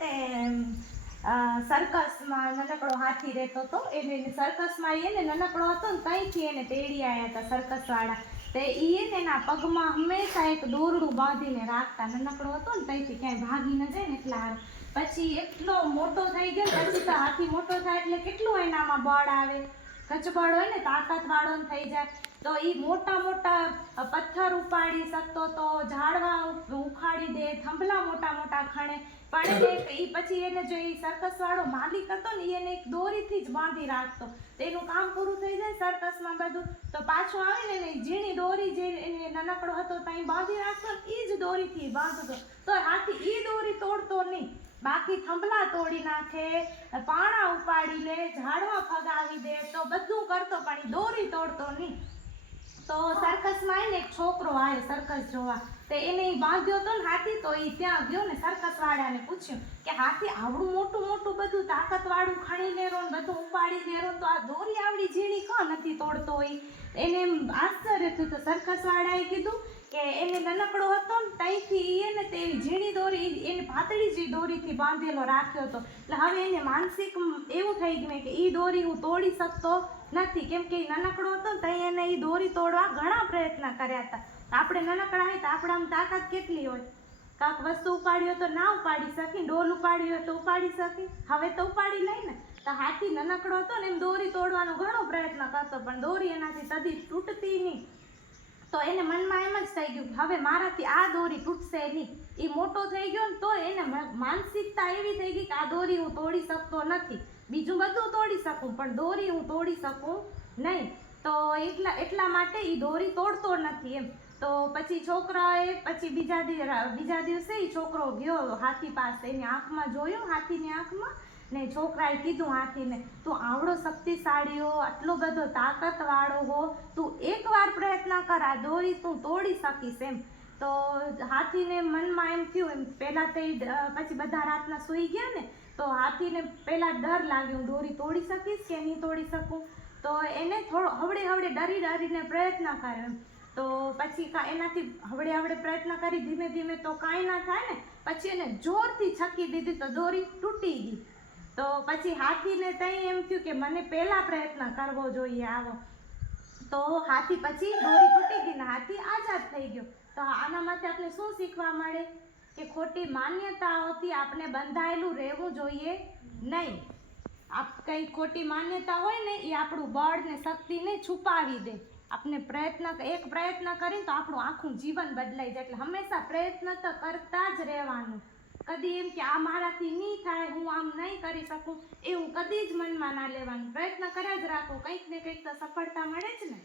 તે સર્કસમાં નાનકડો હાથી રહેતો હતો. એને સર્કસમાં એને નાનકડો હતો ને ત્યાંથી એને તેડી આવ્યા હતા સર્કસવાળા. તે એને એના પગમાં હંમેશા એક દોરડું બાંધીને રાખતા. નાનકડો હતો ને ત્યાંથી ક્યાંય ભાગી ન જાય ને એટલા. પછી એટલો મોટો થઈ ગયો પછી તો હાથી મોટો થાય એટલે કેટલું એનામાં બળ આવે, કચબળ હોય ને, તાકાતવાળો થઈ જાય. તો એ મોટા મોટા પથ્થર ઉપાડી શકતો તો, ઝાડવા ઉખાડી દે, થંભલા મોટા મોટા ખણે. પણ એ પછી એને જો એ સર્કસવાળો માલિક હતો ને એને એક દોરીથી જ બાંધી રાખતો. એનું કામ પૂરું થઈ જાય સર્કસમાં બધું તો પાછું આવે ને ઝીણી દોરી જે એને નાનકડો હતો ત્યાં બાંધી રાખતો ને એ જ દોરીથી બાંધતો. તો હાથી એ દોરી તોડતો નહીં, બાકી થંભલા તોડી નાખે, પાણા ઉપાડી લે, ઝાડવા ફગાવી દે, તો બધું કરતો પણ એ દોરી તોડતો નહીં. તો સર્કસમાં એને એક છોકરો આવ્યો સર્કસ જોવા. તો એને બાંધ્યો હતો ને હાથી. તો એ ત્યાં ગયો ને સર્કસવાળાને પૂછ્યું કે હાથી આવડું મોટું મોટું બધું તાકાતવાળું ખણી લેરો ને બધું ઉપાડી લેરો, તો આ દોરી આવડી ઝીણી કાં નથી તોડતો હોય? એને એમ આશ્ચર્ય થયું. તો સર્કસવાળાએ કીધું કે એને નાનકડો હતો ને ત્યાંથી એને તે ઝીણી દોરી એને પાતળી જે દોરીથી બાંધેલો રાખ્યો હતો. એટલે હવે એને માનસિક એવું થઈ ગયું કે એ દોરી હું તોડી શકતો નથી, કેમ કે એ નાનકડો હતો ને ત્યાં એને એ દોરી તોડવા ઘણા પ્રયત્ન કર્યા હતા. આપણે નાનકડા હોય તો આપણામાં તાકાત કેટલી હોય, કાંક વસ્તુ ઉપાડ્યો તો ના ઉપાડી શકી, ડોલ ઉપાડ્યો તો ઉપાડી શકી, હવે તો ઉપાડી લઈ ને. તો હાથી નાનકડો હતો ને એમ દોરી તોડવાનો ઘણો પ્રયત્ન કરતો પણ દોરી એનાથી કદી તૂટતી નહીં. તો એને મનમાં એમ જ થઈ ગયું હવે મારાથી આ દોરી તૂટશે નહીં. એ મોટો થઈ ગયો ને તો એને માનસિકતા એવી થઈ ગઈ કે આ દોરી હું તોડી શકતો નથી. બીજું બધું તોડી શકું પણ દોરી હું તોડી શકું નહીં. તો એટલા માટે એ દોરી તોડતો નથી એમ. તો પછી છોકરાએ પછી બીજા દિવસે એ છોકરો ગયો હાથી પાસે. એની આંખમાં જોયું, હાથીની આંખમાં, ને છોકરાએ કીધું હાથીને, તું આવડો શક્તિશાળી હો, આટલો બધો તાકાતવાળો હો, તું એકવાર પ્રયત્ન કર, આ દોરી તું તોડી શકીશ એમ. તો હાથીને મનમાં એમ થયું એમ. પહેલાં તો પછી બધા રાતના સૂઈ ગયા ને તો હાથીને પહેલાં ડર લાગ્યો, દોરી તોડી શકીશ કે નહીં તોડી શકું. તો એને થોડો હવડે ડરીને પ્રયત્ન કર્યો એમ. તો પછી એનાથી હવડે પ્રયત્ન કરી ધીમે ધીમે તો કાંઈ ના થાય ને. પછી એને જોરથી છકી દીધી તો દોરી તૂટી ગઈ. તો પછી હાથીને ત્યાં એમ થયું કે મને પહેલાં પ્રયત્ન કરવો જોઈએ આવો. તો હાથી પછી દોરી તૂટી ગઈ ને હાથી આઝાદ થઈ ગયો. તો આનામાંથી આપણે શું શીખવા મળે કે ખોટી માન્યતાઓથી આપણે બંધાયેલું રહેવું જોઈએ નહીં. કંઈ ખોટી માન્યતા હોય ને એ આપણું બળ ને શક્તિને છુપાવી દે. આપણે એક પ્રયત્ન કરીએ તો આપણું આખું જીવન બદલાઈ જાય. એટલે હંમેશા પ્રયત્ન તો કરતા જ રહેવાનું. કદી એમ કે આ મારાથી નહીં થાય, હું આમ નહીં કરી શકું, એવું કદી જ મનમાં ના લેવાનું. પ્રયત્ન કર્યા જ રાખો, કંઈક ને કંઈક તો સફળતા મળે જ ને.